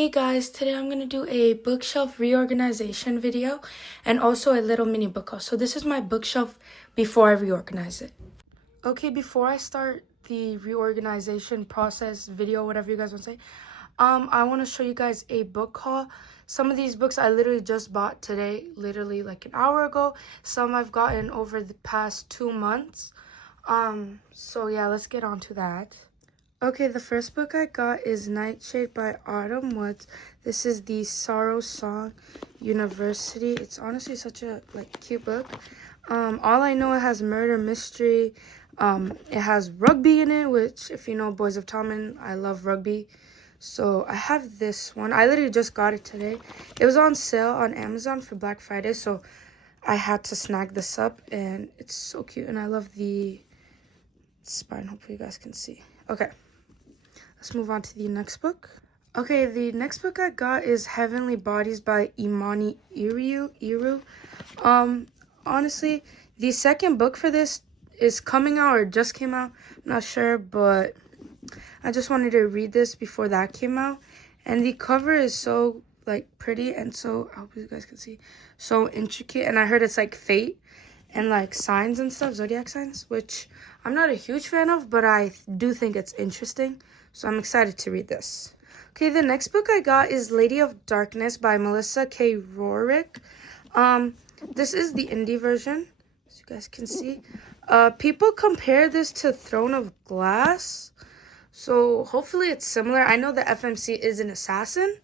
Hey guys, today I'm going to do a bookshelf reorganization video and also a little mini book haul. So this is my bookshelf before I reorganize it. Okay, before I start the reorganization process video, whatever you guys want to say, I want to show you guys a book haul. Some of these books I literally just bought today, literally like an hour ago. Some I've gotten over the past 2 months. So yeah, let's get on to that. Okay, the first book I got is Nightshade by Autumn Woods. This is the Sorrow Song University. It's honestly such a cute book. All I know, it has murder mystery. It has rugby in it, which if you know Boys of Tommen, I love rugby. So I have this one. I literally just got it today. It was on sale on Amazon for Black Friday, so I had to snag this up, and it's so cute, and I love the spine. Hopefully you guys can see. Okay. Let's move on to the next book. Okay, the next book I got is Heavenly Bodies by Imani Iru. Honestly, the second book for this is coming out or just came out. I'm not sure, but I just wanted to read this before that came out. And the cover is so pretty and so, I hope you guys can see, so intricate. And I heard it's like fate and signs and stuff, zodiac signs, which I'm not a huge fan of, but I do think it's interesting. So I'm excited to read this. Okay, the next book I got is Lady of Darkness by Melissa K. Rorick. This is the indie version, as you guys can see. People compare this to Throne of Glass, so hopefully it's similar. I know the FMC is an assassin,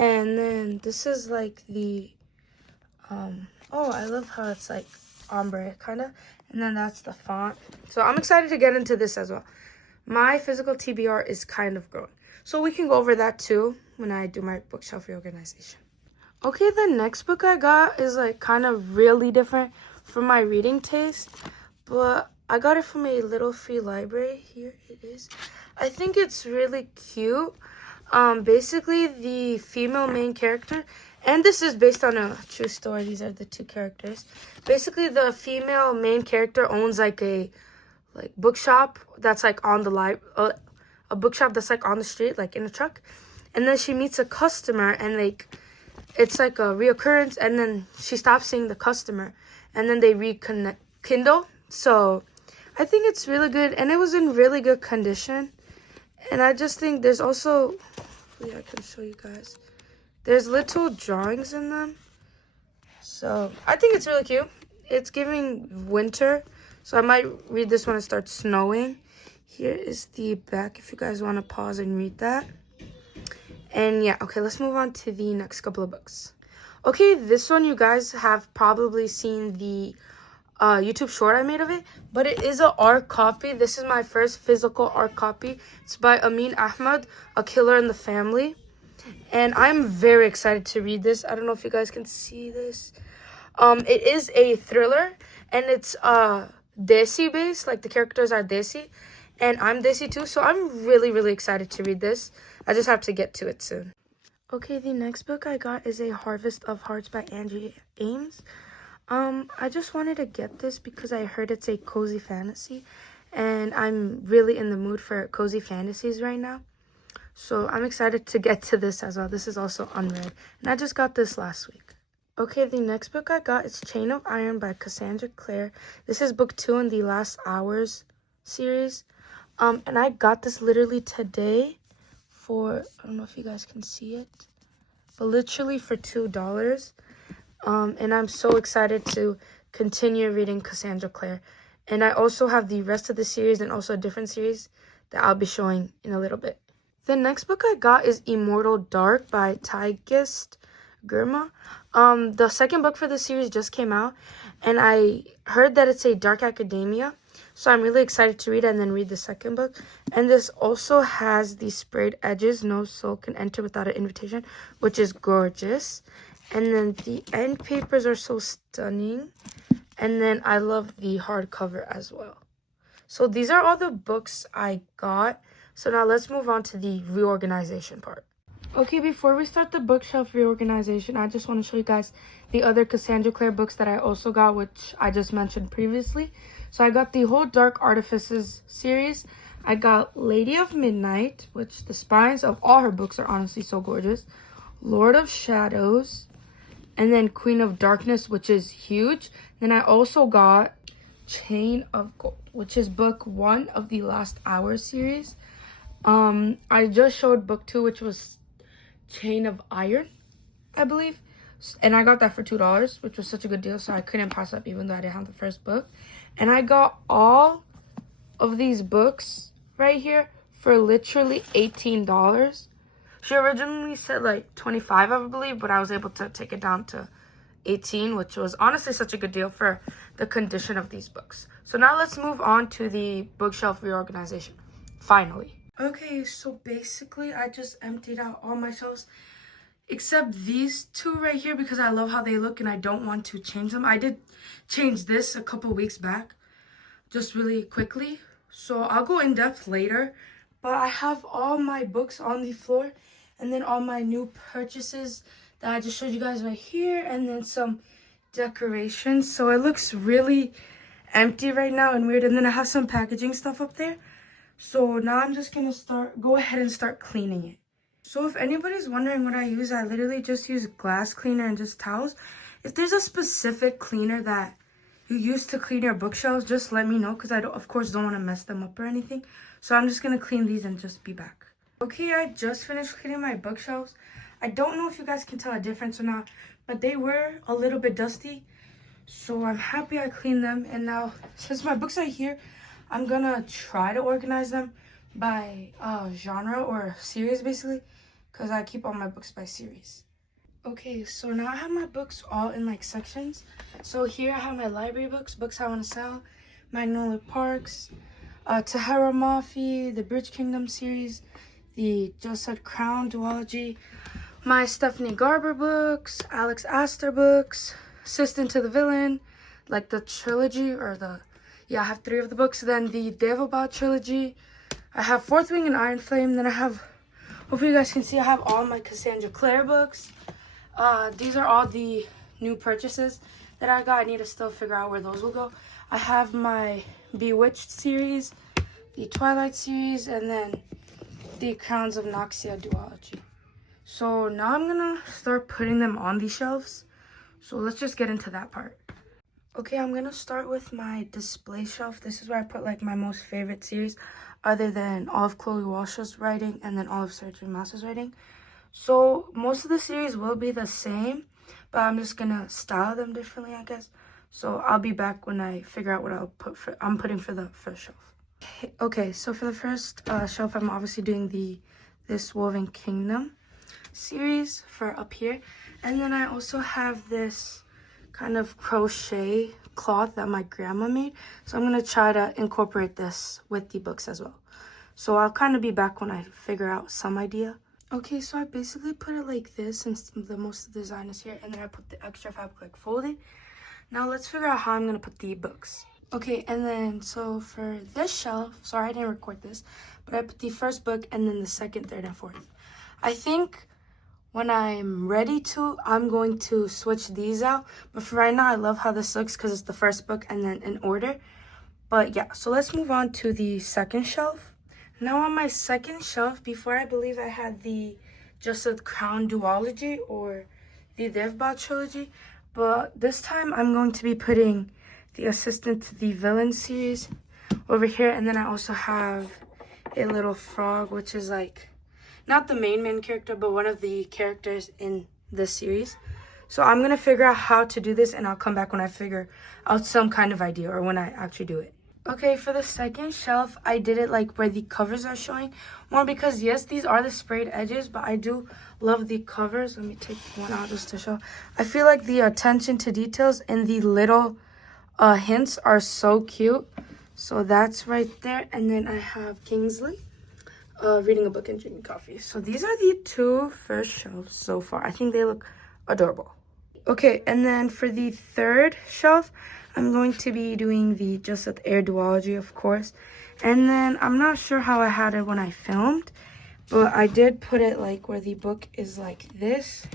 and then this is the, oh, I love how it's ombre, kind of, and then that's the font. So I'm excited to get into this as well. My physical TBR is kind of growing, so we can go over that too when I do my bookshelf reorganization. Okay, the next book I got is kind of really different from my reading taste, but I got it from a little free library. Here it is. I think it's really cute. Basically the female main character, and this is based on a true story. These are the two characters. Basically the female main character owns a bookshop that's on the a bookshop that's on the street, in a truck, and then she meets a customer, and it's a reoccurrence, and then she stops seeing the customer, and then they rekindle. So I think it's really good, and it was in really good condition. And I just think there's also, hopefully I can show you guys, there's little drawings in them, so I think it's really cute. It's giving winter, so I might read this when it starts snowing. Here is the back if you guys want to pause and read that. And yeah, okay, let's move on to the next couple of books. Okay, this one you guys have probably seen the YouTube short I made of it, but it is an art copy. This is my first physical art copy. It's by Amin Ahmad, A Killer in the Family. And I'm very excited to read this. I don't know if you guys can see this. It is a thriller, and it's Desi based, the characters are Desi, and I'm Desi too, so I'm really excited to read this. I just have to get to it soon. Okay, the next book I got is A Harvest of Hearts by Angie Ames. I just wanted to get this because I heard it's a cozy fantasy, and I'm really in the mood for cozy fantasies right now. So I'm excited to get to this as well. This is also unread, and I just got this last week. Okay, the next book I got is Chain of Iron by Cassandra Clare. This is book 2 in the Last Hours series. And I got this literally today for, I don't know if you guys can see it, but literally for $2. And I'm so excited to continue reading Cassandra Clare. And I also have the rest of the series and also a different series that I'll be showing in a little bit. The next book I got is Immortal Dark by Tigist Girma. The second book for this series just came out, and I heard that it's a dark academia, so I'm really excited to read it and then read the second book. And this also has the sprayed edges, no soul can enter without an invitation, which is gorgeous. And then the end papers are so stunning, and then I love the hardcover as well. So these are all the books I got. So now let's move on to the reorganization part. Okay, before we start the bookshelf reorganization, I just want to show you guys the other Cassandra Clare books that I also got, which I just mentioned previously. So I got the whole Dark Artifices series. I got Lady of Midnight, which the spines of all her books are honestly so gorgeous. Lord of Shadows, and then Queen of Darkness, which is huge. Then I also got Chain of Gold, which is book 1 of the Last Hour series. I just showed book 2, which was Chain of Iron, I believe. And I got that for $2, which was such a good deal, so I couldn't pass up even though I didn't have the first book. And I got all of these books right here for literally $18. She originally said like 25, I believe, but I was able to take it down to 18, which was honestly such a good deal for the condition of these books. So now let's move on to the bookshelf reorganization, finally. Okay, so basically I just emptied out all my shelves except these two right here because I love how they look and I don't want to change them. I did change this a couple weeks back, just really quickly. So I'll go in depth later, but I have all my books on the floor and then all my new purchases that I just showed you guys right here, and then some decorations. So it looks really empty right now and weird, and then I have some packaging stuff up there. So now I'm just gonna go ahead and start cleaning it. So if anybody's wondering what I use, I literally just use glass cleaner and just towels. If there's a specific cleaner that you use to clean your bookshelves, just let me know, because I of course don't want to mess them up or anything. So I'm just gonna clean these and just be back. Okay, I just finished cleaning my bookshelves. I don't know if you guys can tell a difference or not, but they were a little bit dusty. So I'm happy I cleaned them. And now, since my books are here, I'm gonna try to organize them by genre or series, basically, because I keep all my books by series. Okay, so now I have my books all in like sections. So here I have my library books I want to sell, Magnolia Parks, Tahara Mafi, the Bridge Kingdom series, the Josette Crown duology, my Stephanie Garber books, Alex Astor books, Assistant to the Villain, like the trilogy, or I have 3 of the books. Then the Devilbot trilogy. I have Fourth Wing and Iron Flame. Then I have, hopefully you guys can see, I have all my Cassandra Clare books. These are all the new purchases that I got. I need to still figure out where those will go. I have my Bewitched series, the Twilight series, and then the Crowns of Noxia duology. So now I'm gonna start putting them on the shelves. So let's just get into that part. Okay, I'm gonna start with my display shelf. This is where I put like my most favorite series, other than all of Chloe Walsh's writing and then all of Sergio Massa's writing. So most of the series will be the same, but I'm just gonna style them differently, I guess. So I'll be back when I figure out what I'm putting for the first shelf. Okay, so for the first shelf, I'm obviously doing this Woven Kingdom series for up here, and then I also have this kind of crochet cloth that my grandma made. So I'm gonna try to incorporate this with the books as well. So I'll kind of be back when I figure out some idea. Okay, so I basically put it like this since most of the design is here, and then I put the extra fabric like folded. Now let's figure out how I'm gonna put the books. Okay, and then so for this shelf, sorry I didn't record this, but I put the first book and then the second, third, and fourth. I think when I'm ready to, I'm going to switch these out. But for right now, I love how this looks because it's the first book and then in order. But yeah, so let's move on to the second shelf. Now on my second shelf, before I believe I had the Josette Crown duology or the Devbot trilogy. But this time I'm going to be putting the Assistant to the Villain series over here. And then I also have a little frog, which is like, not the main character, but one of the characters in this series. So I'm going to figure out how to do this, and I'll come back when I figure out some kind of idea or when I actually do it. Okay, for the second shelf, I did it like where the covers are showing. More because, yes, these are the sprayed edges, but I do love the covers. Let me take one out just to show. I feel like the attention to details and the little hints are so cute. So that's right there. And then I have Kingsley. Reading a book and drinking coffee. So these are the 2 first shelves so far. I think they look adorable. Okay, and then for the third shelf, I'm going to be doing the Josette Air duology, of course. And then I'm not sure how I had it when I filmed, but I did put it like where the book is like this.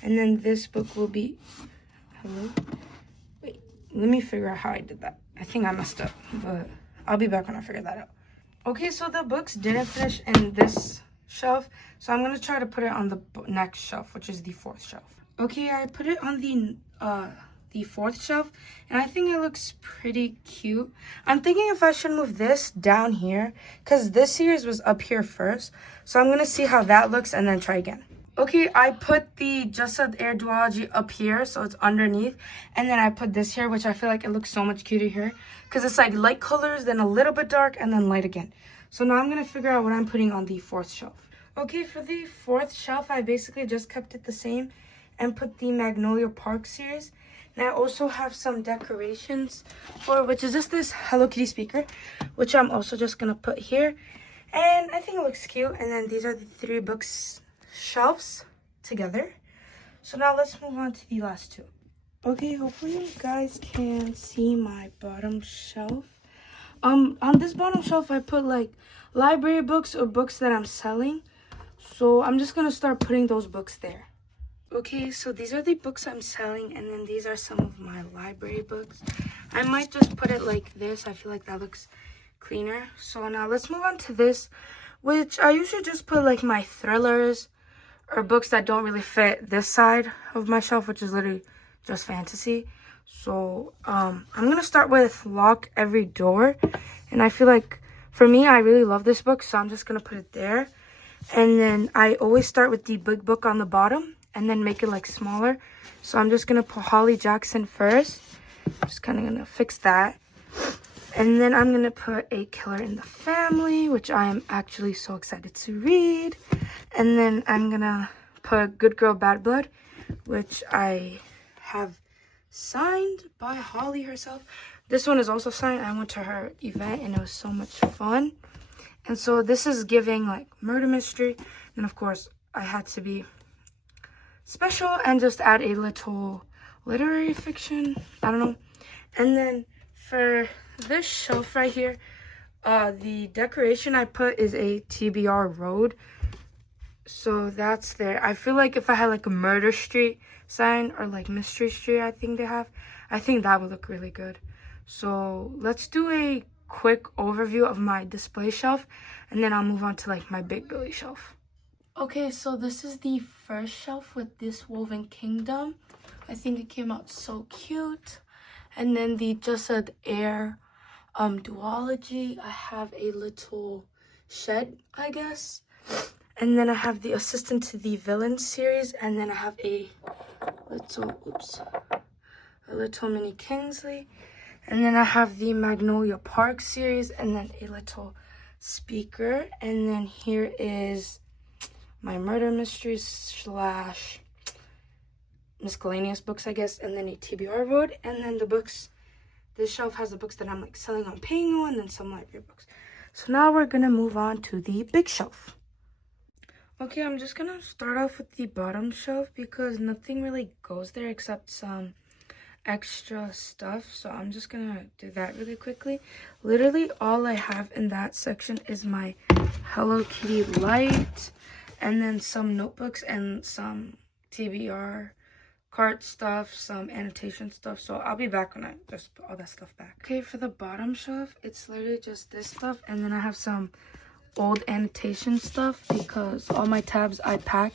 And then this book will be... Hello? Wait, let me figure out how I did that. I think I messed up, but I'll be back when I figure that out. Okay, so the books didn't finish in this shelf, so I'm gonna try to put it on the next shelf, which is the fourth shelf. Okay, I put it on the fourth shelf, and I think it looks pretty cute. I'm thinking if I should move this down here, because this series was up here first, so I'm gonna see how that looks and then try again. Okay, I put the Just Said Air duology up here, so it's underneath. And then I put this here, which I feel like it looks so much cuter here. Because it's like light colors, then a little bit dark, and then light again. So now I'm going to figure out what I'm putting on the fourth shelf. Okay, for the fourth shelf, I basically just kept it the same and put the Magnolia Park series. And I also have some decorations for, which is just this Hello Kitty speaker, which I'm also just going to put here. And I think it looks cute. And then these are the 3 books shelves together. So now let's move on to the last 2. Okay, hopefully you guys can see my bottom shelf. On this bottom shelf I put like library books or books that I'm selling. So I'm just gonna start putting those books there. Okay, so these are the books I'm selling, and then these are some of my library books. I might just put it like this. I feel like that looks cleaner. So now let's move on to this, which I usually just put like my thrillers or books that don't really fit this side of my shelf, which is literally just fantasy. So I'm gonna start with Lock Every Door, and I feel like for me I really love this book, so I'm just gonna put it there. And then I always start with the big book on the bottom and then make it like smaller. So I'm just gonna put Holly Jackson first. Just kind of gonna fix that. And then I'm gonna put A Killer in the Family, which I am actually so excited to read. And then I'm gonna put Good Girl Bad Blood, which I have signed by Holly herself. This one is also signed. I went to her event and it was so much fun. And so this is giving like murder mystery. And of course I had to be special and just add a little literary fiction. I don't know. And then for this shelf right here, the decoration I put is a TBR road. So that's there. I feel like if I had like a murder street sign or like mystery street, I think that would look really good. So let's do a quick overview of my display shelf, and then I'll move on to like my Big Billy shelf. Okay, so this is the first shelf with this Woven Kingdom. I think it came out so cute. And then the Just Said Air duology. I have a little shed, I guess. And then I have the Assistant to the Villain series, and then I have a little mini Kingsley. And then I have the Magnolia Park series, and then a little speaker. And then here is my murder mysteries / miscellaneous books, I guess, and then a TBR road. And then the books, this shelf has the books that I'm like selling on Pango, and then some library books. So now we're gonna move on to the big shelf. Okay, I'm just gonna start off with the bottom shelf because nothing really goes there except some extra stuff. So I'm just gonna do that really quickly. Literally all I have in that section is my Hello Kitty light, and then some notebooks and some TBR cart stuff, some annotation stuff. So I'll be back when I just put all that stuff back. Okay, for the bottom shelf, it's literally just this stuff, and then I have some old annotation stuff because all my tabs I pack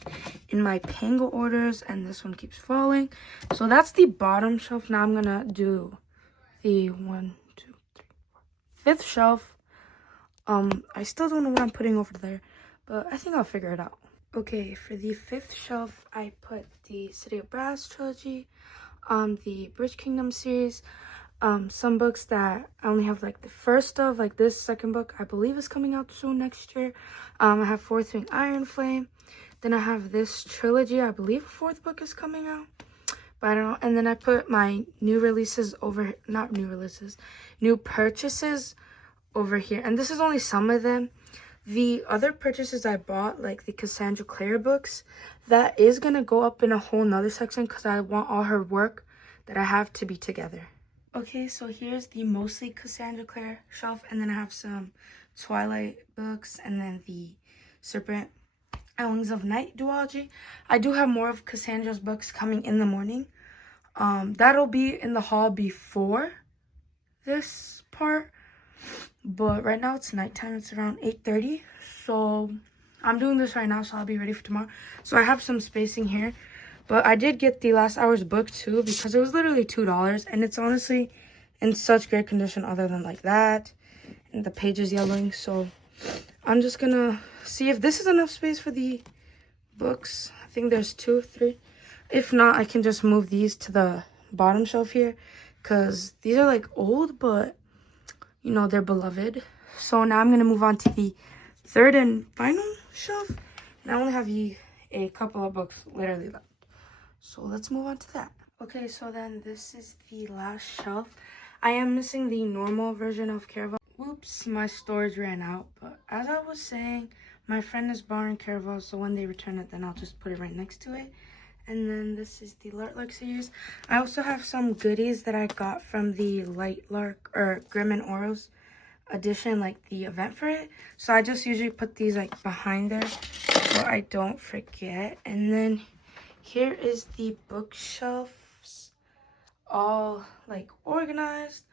in my Pango orders, and this one keeps falling. So that's the bottom shelf. Now I'm gonna do the 5th shelf. I still don't know what I'm putting over there, but I think I'll figure it out. Okay, for the 5th shelf, I put the City of Brass trilogy, the Bridge Kingdom series, some books that I only have like the first of, like this second book I believe is coming out soon next year. I have Fourth Wing Iron Flame. Then I have this trilogy. I believe a 4th book is coming out, but I don't know. And then I put my new releases over, not new releases, new purchases over here. And this is only some of them. The other purchases I bought, like the Cassandra Clare books, that is gonna go up in a whole nother section because I want all her work that I have to be together. Okay, so here's the mostly Cassandra Clare shelf, and then I have some Twilight books, and then the Serpent and Wings of Night duology. I do have more of Cassandra's books coming in the morning. That'll be in the haul before this part, But right now it's nighttime. It's around 8:30. So I'm doing this right now, so I'll be ready for tomorrow. So I have some spacing here. But I did get the last hour's book too because it was literally $2. And it's honestly in such great condition other than like that. And the page is yellowing. So I'm just going to see if this is enough space for the books. I think there's 2, 3. If not, I can just move these to the bottom shelf here. Because these are like old, but you know, they're beloved. So now I'm going to move on to the third and final shelf. And I only have a couple of books literally left. So let's move on to that. Okay, so then this is the last shelf. I am missing the normal version of Caraval. Whoops, my storage ran out. But as I was saying, my friend is borrowing Caraval, so when they return it, then I'll just put it right next to it. And then this is the Light Lark series. I also have some goodies that I got from the Light Lark or Grim and Oros edition, like the event for it. So I just usually put these like behind there so I don't forget. And then here is the bookshelves all like organized.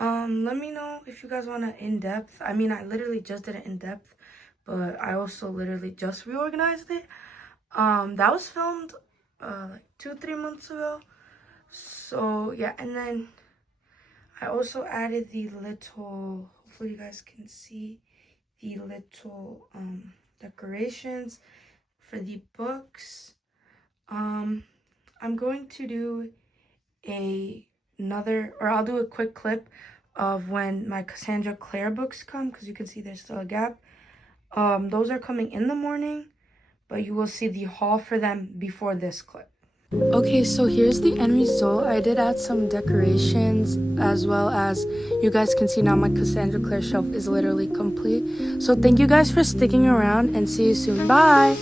Let me know if you guys want an in-depth. I mean, I literally just did it in-depth, but I also literally just reorganized it. That was filmed like 2-3 months ago. So yeah, and then I also added the little, hopefully you guys can see the little decorations for the books. I'm going to do I'll do a quick clip of when my Cassandra Clare books come, because you can see there's still a gap. Those are coming in the morning, but you will see the haul for them before this clip. Okay, so here's the end result. I did add some decorations, as well as you guys can see now my Cassandra Clare shelf is literally complete. So thank you guys for sticking around, and see you soon. Bye!